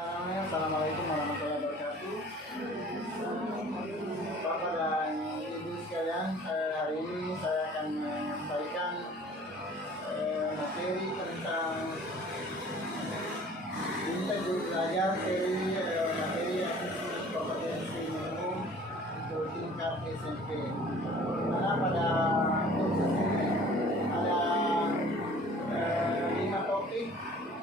Assalamualaikum warahmatullahi wabarakatuh. Bapak dan Ibu sekalian, hari ini saya akan menyampaikan materi tentang minta guru belajar seri materi asesmen kompetensi umum untuk tingkat SMP. Karena pada kursus ini ada 5 topik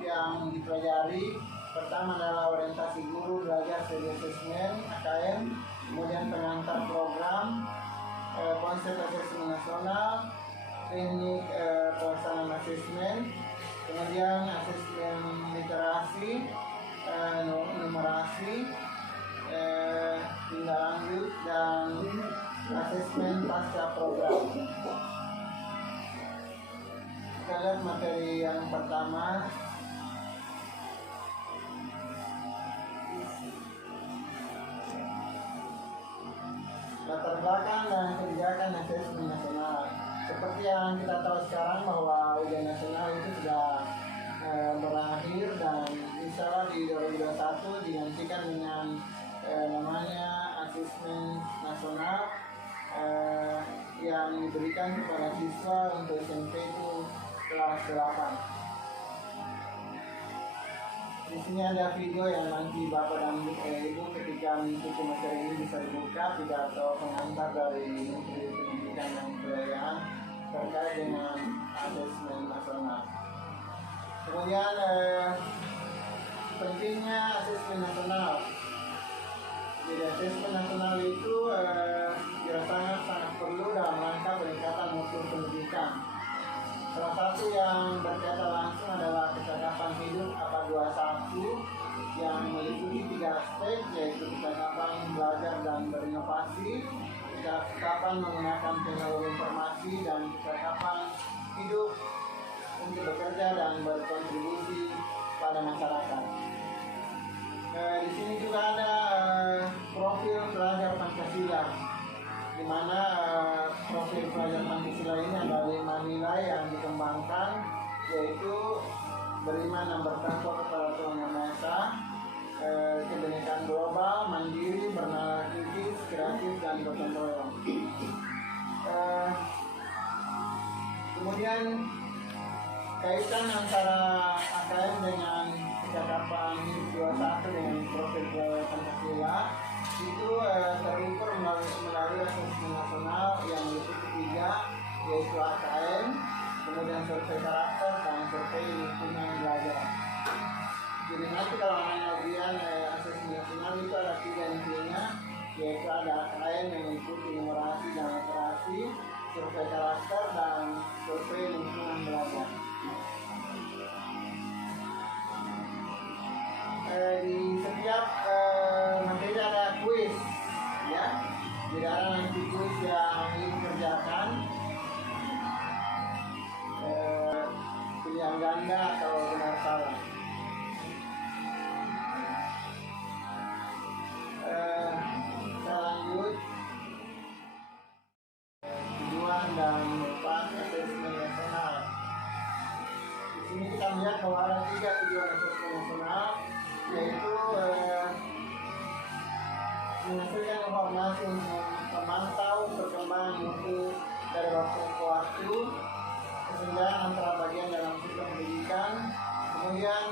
yang dipelajari. Pertama adalah orientasi guru belajar studi asesmen AKM, kemudian pengantar program, konsep asesmen nasional, teknik pelaksanaan asesmen, kemudian asesmen literasi, numerasi, tindak lanjut, dan asesmen pasca program. Kita lihat materi yang pertama. Latar belakang dan kebijakan asesmen nasional. Seperti yang kita tahu sekarang bahwa ujian nasional itu sudah berakhir dan insya Allah di 2021 digantikan dengan namanya asesmen nasional yang diberikan kepada siswa untuk SMP itu kelas 8. Di sini ada video yang nanti Bapak dan Ibu ketika mengikuti materi ini bisa dibuka pidato pengantar dari Menteri Pendidikan dan Kebudayaan terkait dengan asesmen nasional. Kemudian pentingnya asesmen nasional. Jadi asesmen nasional itu sangat perlu dalam rangka peningkatan mutu pendidikan. Salah satu yang berkaitan langsung adalah kecakapan hidup APA 21 yang meliputi 3 aspek, yaitu kecakapan belajar dan berinovasi, kecakapan menggunakan teknologi informasi, dan kecakapan hidup untuk bekerja dan berkontribusi pada masyarakat. Di sini juga ada profil pelajar Pancasila, di mana profil pelajar Pancasila ini ada 5 nilai yang dikembangkan, yaitu beriman dan bertakwa kepada Tuhan Yang Maha Esa, kebinekaan global, mandiri, bernalar kritis, kreatif, dan gotong royong. Kemudian kaitan antara AKM dengan kecakapan 21 dengan profil pelajar Pancasila itu terukur melalui asesmen nasional yang meliputi 3, yaitu AKM, kemudian survei karakter, dan survei lingkungan belajar. Jadi nanti kalau namanya ujian asesmen nasional itu ada 3 intinya, yaitu ada AKM yang meliputi numerasi dan literasi, survei karakter, dan survei lingkungan belajar. Di setiap materi ada kuis, ya. Jadi ada nanti kuis yang ingin kerjakan, pilihan ganda atau benar salah. Kita lanjut. Tujuan dan manfaat asesmen nasional. Di sini kita melihat bahwa ada 3 tujuan asesmen nasional, yaitu menghasilkan informasi untuk memantau perkembangan mutu dari waktu ke waktu, kesenjangan antara bagian dalam sistem pendidikan. Kemudian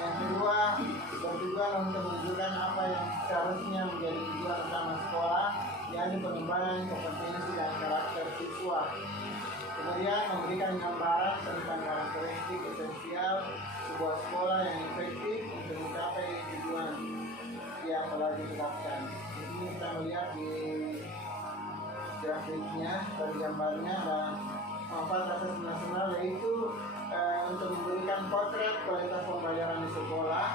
yang kedua bertujuan untuk menunjukkan apa yang seharusnya menjadi tujuan utama sekolah, yaitu pengembangan kompetensi dan karakter siswa. Kemudian memberikan gambaran tentang karakteristik esensial sebuah sekolah yang efektif untuk mencapai tujuan yang telah ditetapkan. Ini kita melihat di grafiknya dan gambarnya, dan manfaat asesmen nasional yaitu untuk memberikan potret kualitas pembelajaran di sekolah.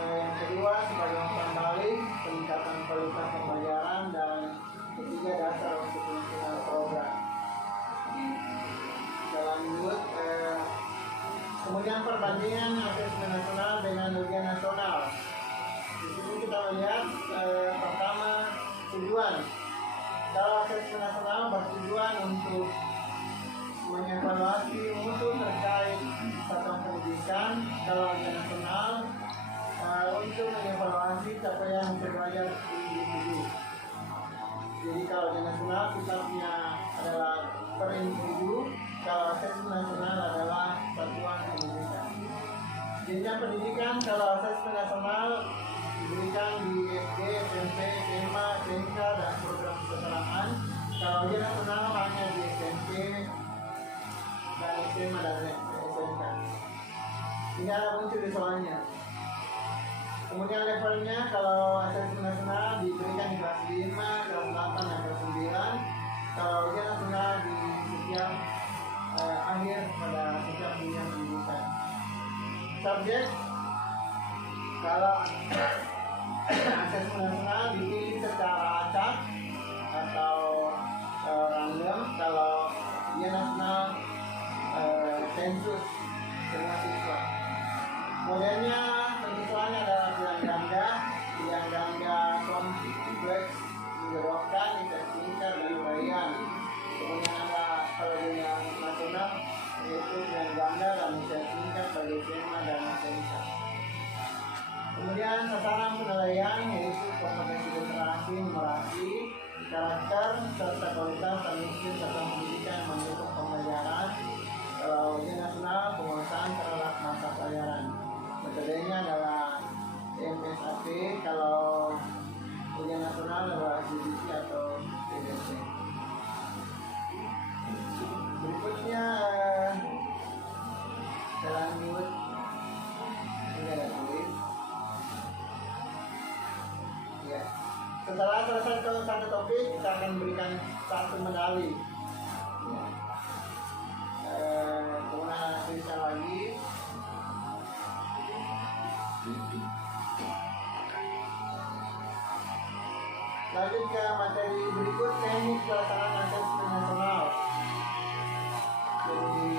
Yang kedua sebagai umpan balik peningkatan kualitas pembelajaran, dan ketiga dasar untuk penyusunan program. Kita lanjut. Kemudian perbandingan asesmen nasional dengan ujian nasional. Di sini kita melihat pertama tujuan. Kalau asesmen nasional bertujuan untuk mengevaluasi mutu terkait satuan pendidikan, kalau ujian nasional evaluasi capaian hasil belajar individu. Jadi kalau di nasional sifatnya adalah per individu, kalau asesmen nasional adalah satuan pendidikan. Jenjang pendidikan kalau asesmen nasional diberikan di SD, SMP, SMA, SMK, dan program kesetaraan. Kalau ujian nasional hanya di SMP dan SMA dan SMK. Ini ada muncul di soalnya. Kemudian levelnya kalau asesmen nasional diberikan di kelas 5, kelas 8, dan kelas 9. Kalau ujian nasional di setiap akhir pada setiap dunia pendidikan. Subjek kalau asesmen nasional dipilih secara acak atau random. Kalau ujian nasional sensus dengan siswa. Modelnya penyusulannya adalah bilang ganda kompleks, menjorokkan, singkat, dan uraian. Kemudian ada kalau yang nasional yaitu bilang ganda dan singkat bagi tema dan SMK. Kemudian sasaran penilaian yaitu kompetensi literasi, numerasi, karakter, serta kualitas dan misi serta pendidikan yang mendukung pembelajaran. Kalau ujian nasional penguasaan terhadap masa pelajaran. Metodenya adalah MSAP, kalau ujian nasional adalah CBC atau TDC. Berikutnya lanjut ini ada tulis. Ya. Setelah selesai satu topik, kita akan berikan satu medali. Ya. Kemudian tulisan lagi. Lanjut ke materi berikut, teknik pelaksanaan asesmen nasional. Jadi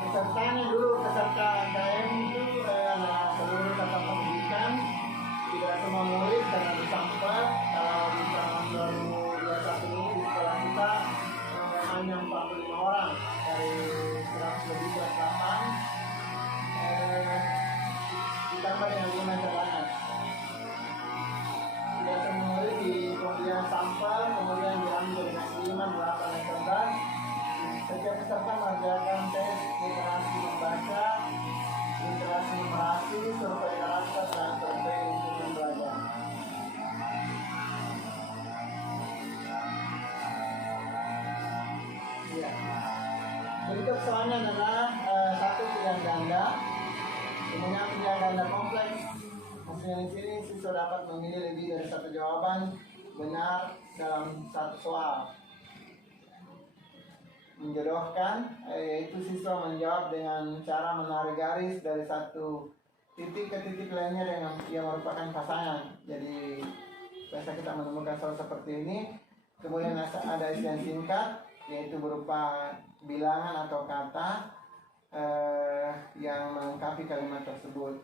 pesertanya dulu, peserta KM itu adalah seluruh satuan pendidikan, tidak semua murid karena disampel. Kalau di tahun 2021 ini di sekolah kita hanya 45 orang dari 100 lebih kelas 8, ditambah dengan 5 cadangan. Tidak semua murid di kemudian sampel, kemudian diambil dengan 5, 8, dan 11. Setiap peserta mengerjakan tes literasi membaca, literasi numerasi, survei karakter, dan survei untuk belajar. Ya. Berikut soalnya adalah satu pilihan ganda, kemudian pilihan ganda kompleks. Maksudnya di sini siswa dapat memilih lebih dari satu jawaban benar dalam satu soal. Menjodohkan, yaitu siswa menjawab dengan cara menarik garis dari satu titik ke titik lainnya dengan yang merupakan pasangan. Jadi biasa kita menemukan soal seperti ini. Kemudian ada isian singkat, yaitu berupa bilangan atau kata yang melengkapi kalimat tersebut.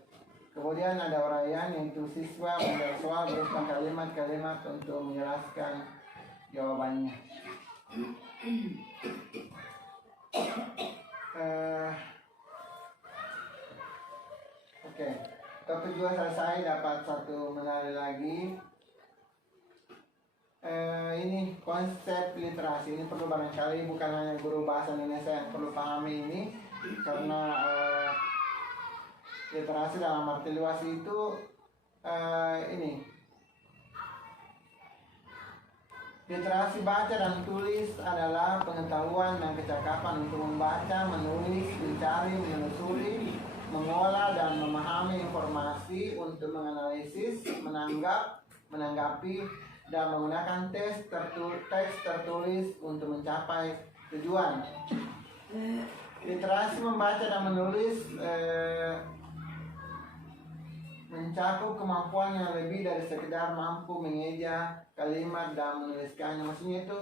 Kemudian ada uraian, yaitu siswa menjawab soal berupa kalimat-kalimat untuk menjelaskan jawabannya. Oke, topik 2 selesai, dapat satu medali lagi. Ini konsep literasi, ini perlu barangkali bukan hanya guru bahasa Indonesia yang perlu pahami ini, karena literasi dalam arti luas itu ini literasi baca dan tulis adalah pengetahuan dan kecakapan untuk membaca, menulis, mencari, menelusuri, mengolah dan memahami informasi, untuk menganalisis, menanggapi, dan menggunakan teks tertulis untuk mencapai tujuan. Literasi membaca dan menulis mencakup kemampuan yang lebih dari sekedar mampu mengeja kalimat dan menuliskannya. Maksudnya itu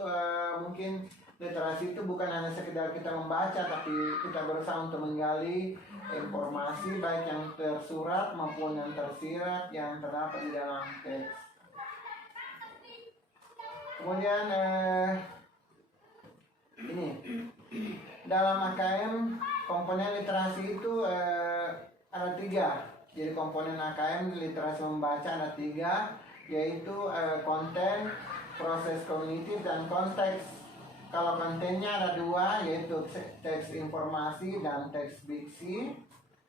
mungkin literasi itu bukan hanya sekedar kita membaca, tapi kita berusaha untuk menggali informasi baik yang tersurat maupun yang tersirat yang terdapat di dalam teks. Kemudian Ini dalam AKM komponen literasi itu ada 3. Jadi komponen AKM literasi membaca ada 3, yaitu konten, proses kognitif, dan konteks. Kalau kontennya ada 2, yaitu teks informasi dan teks diksi.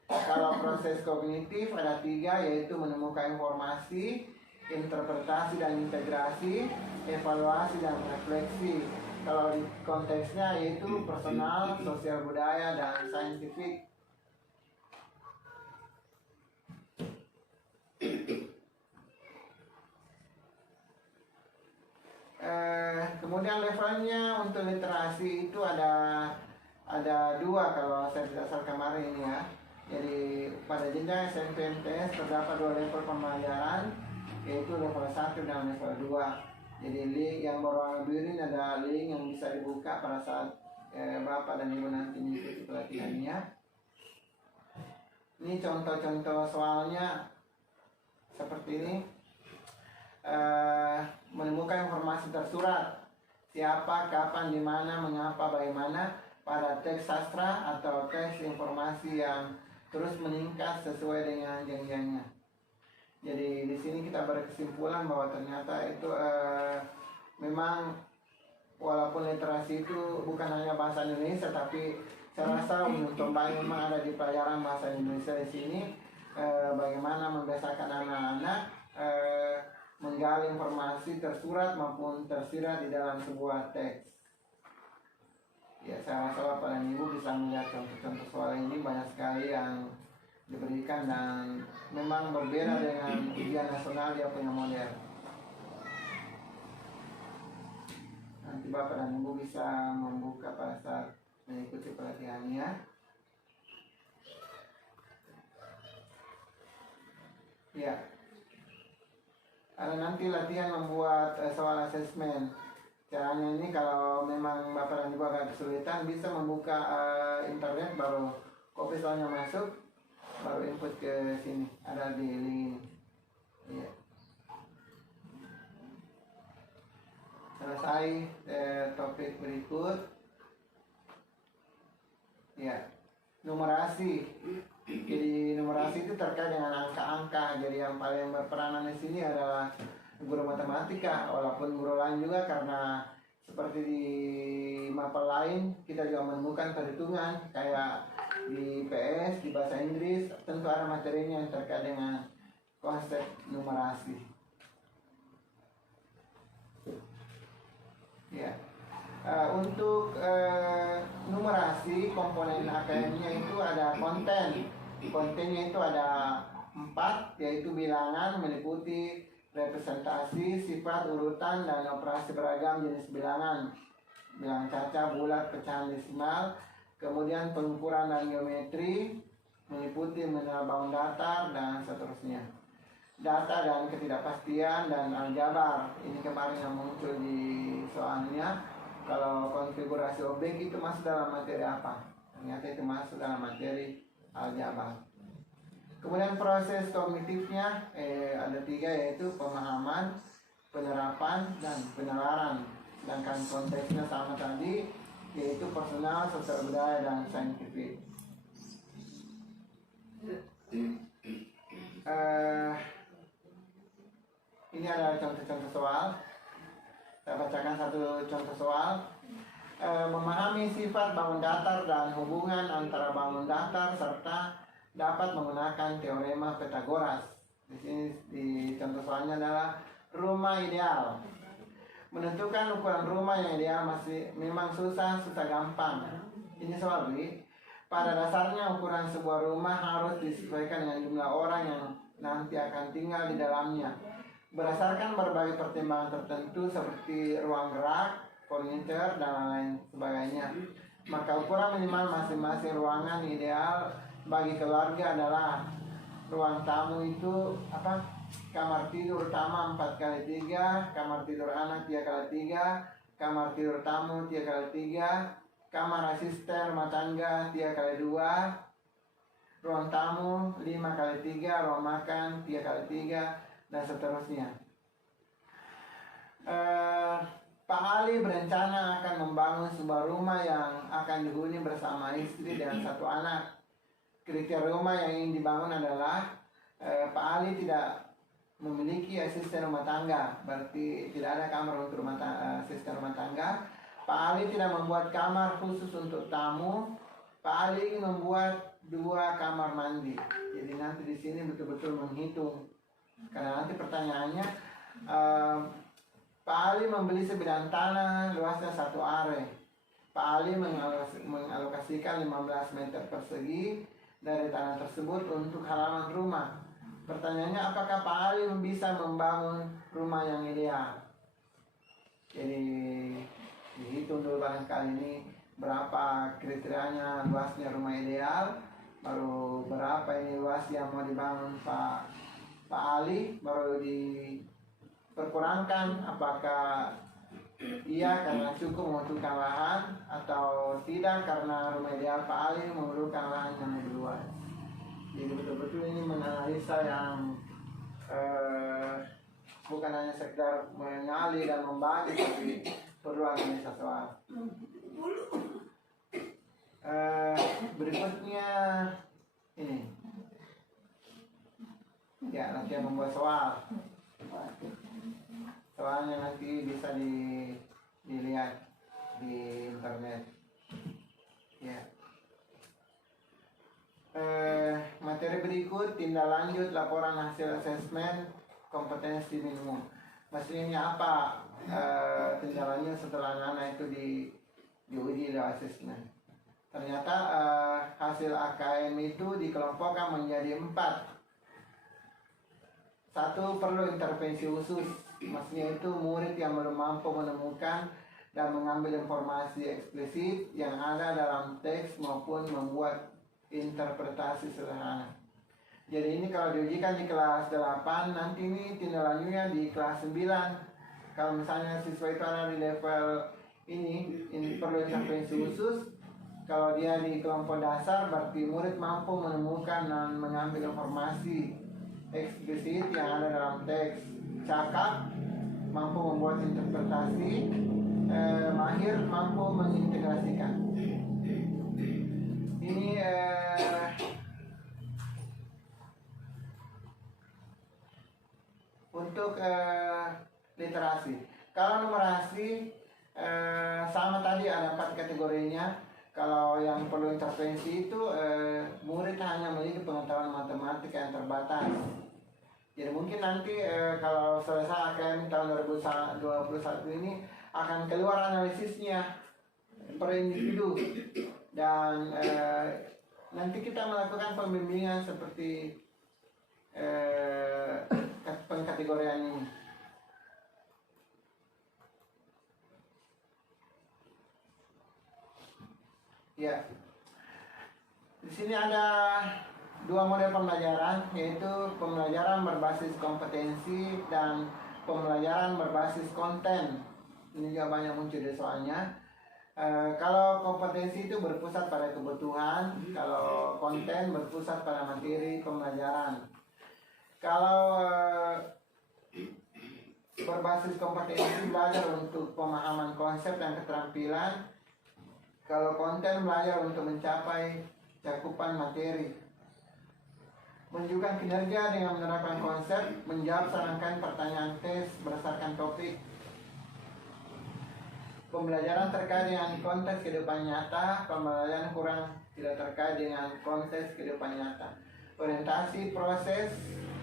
Kalau proses kognitif ada 3, yaitu menemukan informasi, interpretasi dan integrasi, evaluasi dan refleksi. Kalau di konteksnya yaitu personal, sosial budaya, dan saintifik. Kemudian levelnya untuk literasi itu ada 2 kalau saya tidak salah kemarin ini ya. Jadi pada jenjang SMP MTS terdapat 2 level pembelajaran, yaitu level 1 dan level 2. Jadi link yang berwarna biru ini ada link yang bisa dibuka pada saat Bapak dan Ibu nanti mengikuti pelatihannya. Ini contoh-contoh soalnya seperti ini. Menemukan informasi tersurat, siapa, kapan, di mana, mengapa, bagaimana, pada teks sastra atau teks informasi yang terus meningkat sesuai dengan jenjangnya. Jadi di sini kita berkesimpulan bahwa ternyata itu memang walaupun literasi itu bukan hanya bahasa Indonesia, tapi saya rasa untuk baik memang ada di pelajaran bahasa Indonesia di sini, bagaimana membiasakan anak-anak menggali informasi tersurat maupun tersirat di dalam sebuah teks. Ya, saya rasa Bapak dan Ibu bisa melihat contoh-contoh soal ini banyak sekali yang diberikan dan memang berbeda dengan ujian nasional yang punya model. Nanti Bapak dan Ibu bisa membuka pada saat mengikuti pelatihannya. Ya. Ada nanti latihan membuat soal asesmen. Caranya ini kalau memang Bapak dan Ibu agak kesulitan, bisa membuka internet, baru copy soalnya masuk, baru input ke sini, ada di link ini. Ya. Selesai topik berikut. Ya, numerasi. Jadi numerasi itu terkait dengan angka-angka. Jadi yang paling berperanan di sini adalah guru matematika, walaupun guru lain juga, karena seperti di mapel lain kita juga menemukan perhitungan kayak di PS, di bahasa Inggris, tentu ada materinya yang terkait dengan konsep numerasi. Ya. Untuk numerasi komponen AKM-nya itu ada konten. Kontennya itu ada 4, yaitu bilangan meliputi representasi, sifat, urutan, dan operasi beragam jenis bilangan. Bilangan caca, bulat, pecahan desimal. Kemudian pengukuran dan geometri meliputi mineral bound datar dan seterusnya. Data dan ketidakpastian dan aljabar. Ini kemarin yang muncul di soalnya. Kalau konfigurasi objek itu masuk dalam materi apa? Ternyata itu masuk dalam materi aljabar. Kemudian proses kognitifnya ada 3, yaitu pemahaman, penerapan, dan penalaran. Sedangkan konteksnya sama tadi, yaitu personal, sosial budaya, dan saintifik. Ini adalah contoh-contoh soal. Saya bacakan satu contoh soal. Memahami sifat bangun datar dan hubungan antara bangun datar serta dapat menggunakan teorema Pythagoras. Di sini di contoh soalnya adalah rumah ideal. Menentukan ukuran rumah yang ideal memang susah gampang. Ini soal ini. Pada dasarnya ukuran sebuah rumah harus disesuaikan dengan jumlah orang yang nanti akan tinggal di dalamnya. Berdasarkan berbagai pertimbangan tertentu seperti ruang gerak, furniture, dan lain sebagainya. Maka ukuran minimal masing-masing ruangan ideal bagi keluarga adalah ruang tamu itu kamar tidur utama 4x3, kamar tidur anak 3x3, kamar tidur tamu 3x3, kamar asisten rumah tangga 3x2, ruang tamu 5x3, ruang makan 3x3, dan seterusnya. Pak Ali berencana akan membangun sebuah rumah yang akan dihuni bersama istri dan satu anak. Kriteria rumah yang ingin dibangun adalah Pak Ali tidak memiliki asisten rumah tangga, berarti tidak ada kamar untuk asisten rumah tangga. Pak Ali tidak membuat kamar khusus untuk tamu. Pak Ali ingin membuat 2 kamar mandi. Jadi nanti di sini betul-betul menghitung. Karena nanti pertanyaannya, Pak Ali membeli sebidang tanah luasnya 1 are. Pak Ali mengalokasikan 15 meter persegi dari tanah tersebut untuk halaman rumah. Pertanyaannya, apakah Pak Ali bisa membangun rumah yang ideal? Jadi dihitung dulu barangkali ini berapa kriterianya luasnya rumah ideal, baru berapa ini luas yang mau dibangun Pak Ali, baru diperkurangkan apakah iya karena cukup membutuhkan lahan atau tidak karena rumah ideal Pak Ali memerlukan lahan yang lebih luas. Jadi betul-betul ini menganalisa yang bukan hanya sekedar mengali dan membagi, tapi perlu analisa soal. Berikutnya ini ya, nanti yang membuat soal. Soalnya nanti bisa dilihat di internet. Ya. Materi berikut tindak lanjut laporan hasil asesmen kompetensi minimum. Maksudnya apa tindak lanjut setelah anak itu diuji dalam asesmen? Ternyata hasil AKM itu dikelompokkan menjadi 4. 1, perlu intervensi khusus. Maksudnya itu murid yang belum mampu menemukan dan mengambil informasi eksplisit yang ada dalam teks maupun membuat interpretasi sederhana. Jadi ini kalau diujikan di kelas 8, nanti ini tindak lanjutnya di kelas 9. Kalau misalnya siswa itu ada di level ini perlu intervensi khusus. Kalau dia di kelompok dasar, berarti murid mampu menemukan dan mengambil informasi eksplisit yang ada dalam teks. Cakap, mampu membuat interpretasi. Mahir, mampu mengintegrasikan. Ini untuk literasi. Kalau numerasi sama tadi ada 4 kategorinya. Kalau yang perlu intervensi itu murid hanya memiliki pengetahuan matematika yang terbatas. Jadi mungkin nanti kalau selesai AKM tahun 2021 ini akan keluar analisisnya per individu, dan nanti kita melakukan pembimbingan seperti pengkategorian ini. Ya, di sini ada 2 model pembelajaran, yaitu pembelajaran berbasis kompetensi dan pembelajaran berbasis konten. Ini juga banyak muncul di soalnya. Kalau kompetensi itu berpusat pada kebutuhan, kalau konten berpusat pada materi pembelajaran. Kalau berbasis kompetensi belajar untuk pemahaman konsep dan keterampilan, kalau konten belajar untuk mencapai cakupan materi. Menunjukkan kinerja dengan menerapkan konsep, menjawab serangkaian pertanyaan tes berdasarkan topik. Pembelajaran terkait dengan konteks kehidupan nyata, pembelajaran kurang tidak terkait dengan konteks kehidupan nyata. Orientasi proses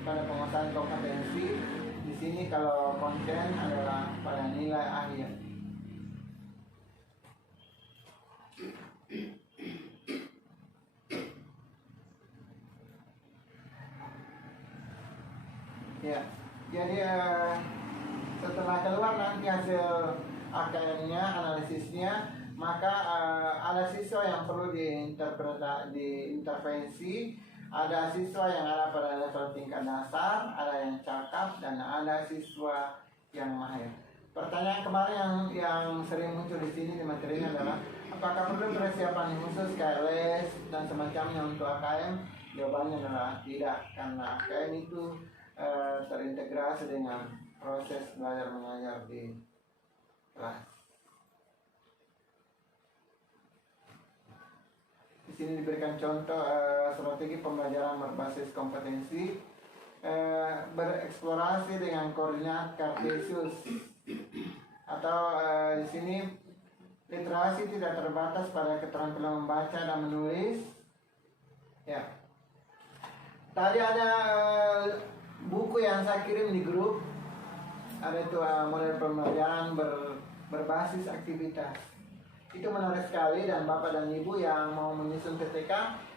pada penguasaan kompetensi. Di sini kalau konten adalah pada nilai akhir. Ya, jadi setelah keluar nanti hasil AKM-nya, analisisnya, maka ada siswa yang perlu diintervensi, ada siswa yang ada pada level tingkat dasar, ada yang cakap, dan ada siswa yang mahir. Pertanyaan kemarin yang sering muncul di sini di materinya adalah, apakah perlu persiapan khusus kayak les dan semacamnya untuk AKM? Jawabannya adalah tidak, karena AKM itu terintegrasi dengan proses belajar mengajar di kelas. sini diberikan contoh strategi pembelajaran berbasis kompetensi, bereksplorasi dengan koordinat Kartesius, atau di sini literasi tidak terbatas pada keterampilan membaca dan menulis. Ya. Tadi ada buku yang saya kirim di grup, ada itu model pembelajaran berbasis aktivitas. Itu menarik sekali, dan Bapak dan Ibu yang mau menyusun PTK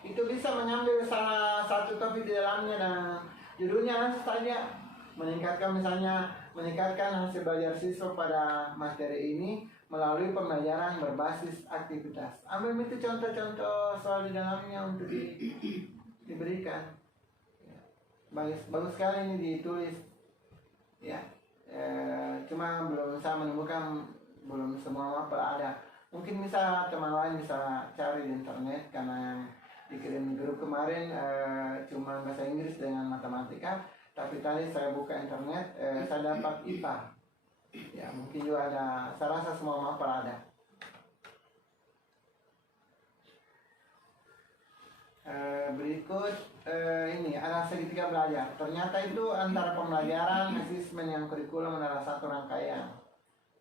itu bisa mengambil salah satu topik di dalamnya, dan judulnya saja meningkatkan hasil belajar siswa pada materi ini melalui pembelajaran berbasis aktivitas. Ambil itu contoh-contoh soal di dalamnya untuk diberikan. Bagus sekali ini ditulis. Ya, cuma belum saya menemukan, belum semua mapel ada. Mungkin bisa teman lain bisa cari di internet, karena yang dikirim di grup kemarin cuma bahasa Inggris dengan matematika. Tapi tadi saya buka internet, saya dapat IPA. Ya, mungkin juga ada, saya rasa semua mapel ada. Berikut ini ada segitiga belajar. Ternyata itu antara pembelajaran, asesmen yang kurikulum adalah satu rangkaian.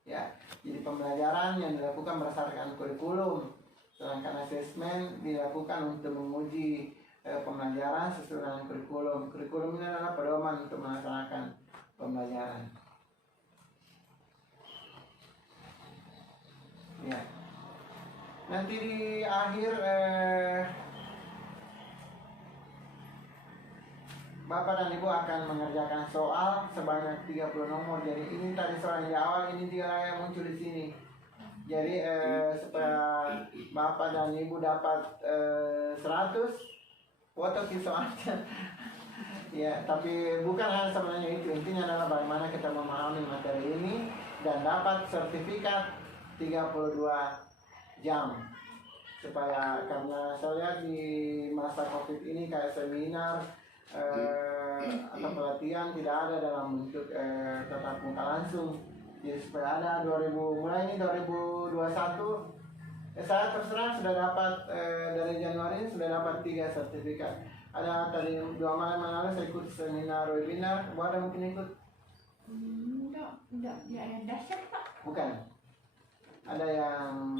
Ya, jadi pembelajaran yang dilakukan berdasarkan kurikulum, sedangkan asesmen dilakukan untuk menguji pembelajaran sesuai dengan kurikulum. Kurikulum ini adalah pedoman untuk melaksanakan pembelajaran. Ya, nanti di akhir Bapak dan Ibu akan mengerjakan soal sebanyak 30 nomor. Jadi ini tadi soal yang di awal, ini juga yang muncul di sini. Jadi supaya Bapak dan Ibu dapat 100, foto soalnya. Ya, tapi bukan hanya sebenarnya itu. Intinya adalah bagaimana kita memahami materi ini dan dapat sertifikat 32 jam. Supaya, karena saya lihat di masa COVID ini kayak seminar atau pelatihan tidak ada dalam bentuk tatap muka langsung. Jadi supaya ada mulai ini 2021, saya terserah sudah dapat dari Januari sudah dapat 3 sertifikat. Ada tadi 2 malam yang lalu saya ikut seminar webinar. Bu ada mungkin ikut? Enggak, ya dasar Pak. Bukan. Ada yang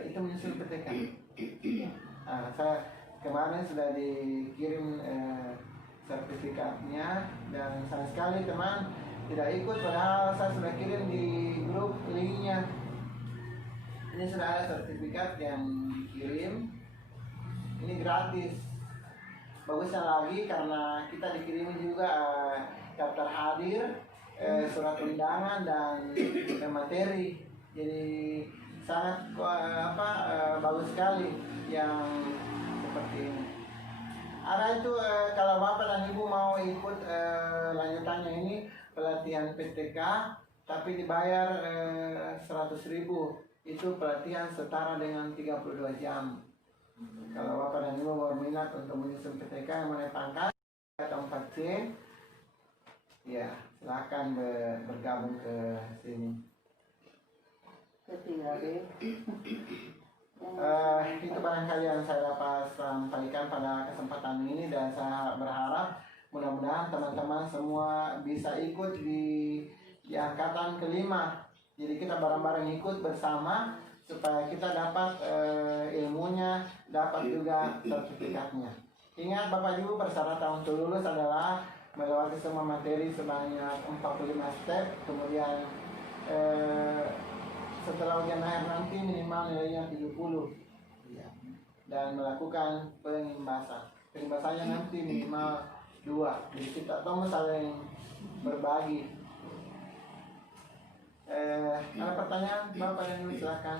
itu menyusul PTK. Saya kemarin sudah dikirim sertifikatnya, dan sayang sekali teman tidak ikut, padahal saya sudah kirim di grup linknya. Ini sudah ada sertifikat yang dikirim, ini gratis. Bagusnya lagi karena kita dikirim juga daftar hadir, surat undangan, dan materi. Jadi sangat bagus sekali yang seperti ini. Ada itu kalau Bapak dan Ibu mau ikut lanjutannya ini pelatihan PTK, tapi dibayar 100.000. Itu pelatihan setara dengan 32 jam. Kalau Bapak dan Ibu berminat untuk menyusun PTK yang mulai pangkat atau 4C, ya silakan bergabung ke sini. Itu barangkali yang saya dapat sampaikan pada kesempatan ini, dan saya berharap mudah-mudahan teman-teman semua bisa ikut di angkatan kelima. Jadi kita bareng-bareng ikut bersama supaya kita dapat ilmunya, dapat juga sertifikatnya. Ingat Bapak Ibu, persyaratan untuk lulus adalah melewati semua materi sebanyak 45 step, kemudian setelah ujian akhir nanti minimal nilainya 70 ya. Dan melakukan pengimbasan. Pengimbasannya nanti minimal 2. Jadi kita tahu saling berbagi. Ada pertanyaan Bapak dan Ibu, silakan.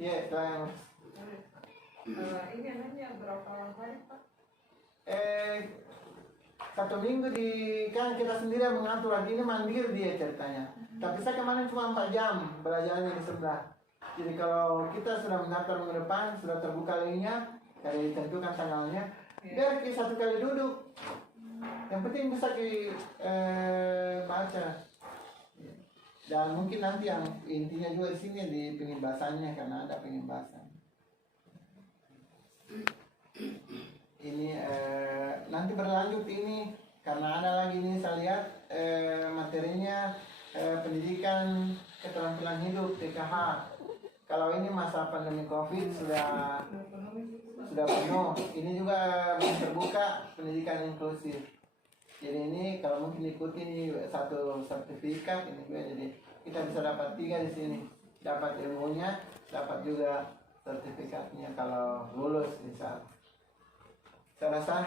Iya, silakan. Ini nanya berapa hari Pak? 1 minggu kan kita sendiri yang mengatur, lagi ini mandiri dia ceritanya. Tapi saya kemarin cuma 4 jam belajarnya di sebelah. Jadi kalau kita sudah mendaftar minggu depan, sudah terbuka linknya, dari ditentukan tanggalnya, biar kita 1 kali duduk. Yang penting bisa baca. Dan mungkin nanti yang intinya juga di sini di pengimbasannya, karena ada pengimbasan. Ini nanti berlanjut ini karena ada lagi ini saya lihat materinya pendidikan keterampilan hidup TKH. Kalau ini masa pandemi COVID sudah penuh. Ini juga belum terbuka pendidikan inklusif. Jadi ini kalau mungkin ikuti ini satu sertifikat ini juga, jadi kita bisa dapat 3 di sini, dapat ilmunya, dapat juga sertifikatnya kalau lulus bisa. Saya rasa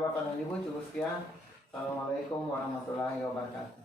Bapak dan Ibu cukup sekian. Assalamualaikum warahmatullahi wabarakatuh.